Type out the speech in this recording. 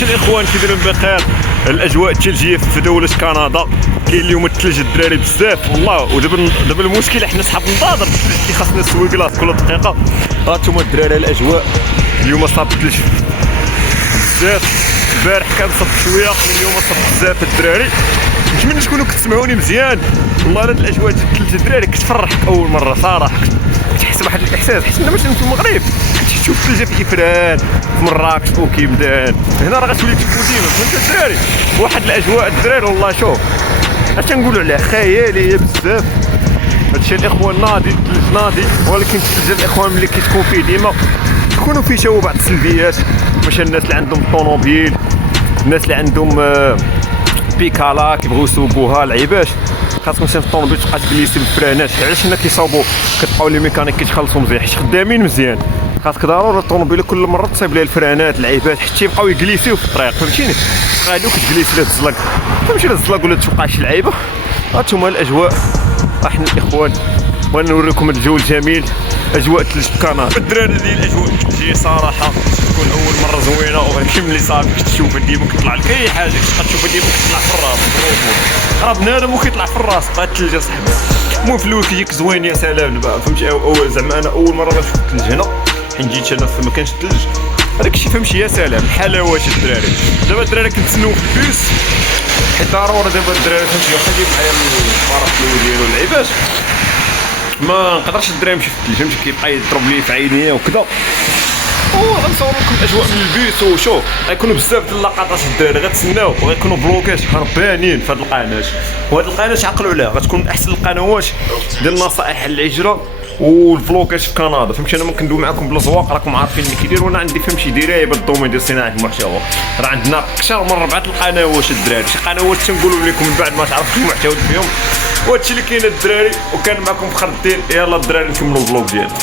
كيفاش الاخوان كيديروا بخير؟ الاجواء الثلجيه في دوله كندا كاين اليوم الثلج الدراري بزاف والله. ودابا المشكل حنا صحاب النظاظر اللي خاصنا نسوي كلاص كل دقيقه. ها انتم الدراري الاجواء اليوم صاب الثلج بزاف. البارح كان صب شويه اليوم صب بزاف الدراري. نتمنى تكونوا كتسمعوني مزيان والله. هاد الاجواء ديال الثلج الدراري كتفرحك اول مره صراحه. كتحس بواحد الاحساس حسنا مثلا في المغرب كتشوف الثلج في افران في مراكش فوق كيمدان. هنا راه غتولي تشوفو ديما فهمتوا الدراري. واحد الاجواء الدراري والله. شوف اش تنقولوا عليه خياليه بزاف. هادشي الاخوان ناضي الثلج ناضي، ولكن الثلج الاخوان ملي كتكون فيه ديما يكونوا فيه تا بعض السلبيات. باش الناس اللي عندهم طوموبيل، الناس اللي عندهم بيكالا كيبغيو يسوقوها العيباش، خاصكم في الطوموبيل تبقى تجليسي بالفرانات. علاش حنا كيصاوبوا كتبقاو لي ميكانيك كيتخلصوا مزيان حيت خدامين مزيان. خاصك ضروري الطوموبيل كل مره تصايب ليها الفرانات العيبات حتى يبقاو يجليسيو في الطريق فهمتيني. غادي وكتجليس لهاد الزلاق فهمتي، لهاد الزلاق ولا توقعش العيبه. هانتوما الاجواء احنا الاخوان ونوريكم الجو الجميل اجواء الثلج كندا. الدراري ديال الاجواء الثلجيه صراحه تكون اول مره زوينه، ولكن ملي صافي كتشوفها ديما كيطلع لك اي حاجه كتبقى تشوفها ديما كتطلع في الراس. راه بنادم وكيطلع في الراس بقى الثلج اصاحبي. المهم في الاول كيجيك زوين يا سلام بقى فهمتي. زعما انا اول مره نشوف الثلج هنا حين جيت انا ما كانش الثلج. هذاك الشيء فهمتي يا سلام حلاوه الدراري. دابا الدراري كنتسناو في البيس حيت ضروري دابا الدراري فهمتي واخا جايب معايا الفرح ديالو العيبات ما نقدرش الدراري نمشي في الثلج فهمتي. كيبقى يضرب لي في عينيا وكذا. غنصور لكم الاجواء من البيت. وشوف غيكونوا بزاف ديال اللقطات الدراري غتسناو وغيكونوا بلوكات هربانين في هذه القناه. وهذه القناه عقلوا عليها غتكون من احسن القنوات ديال نصائح العجره والفلوكات في كندا فهمتي. انا ممكن ندوي معكم بلا زواق راكم عارفين اللي كيدير. وانا عندي فهمتي درايه بالدومين ديال صناعه المحتوى. راه عندنا اكثر من 4 القنوات الدراري. شي قنوات تنقولوا لكم من بعد ما تعرفوش المحتوى فيهم. وهادشي اللي كاين الدراري. وكان معكم فخر الدين. يلا الدراري نكملوا الفلوق ديالنا.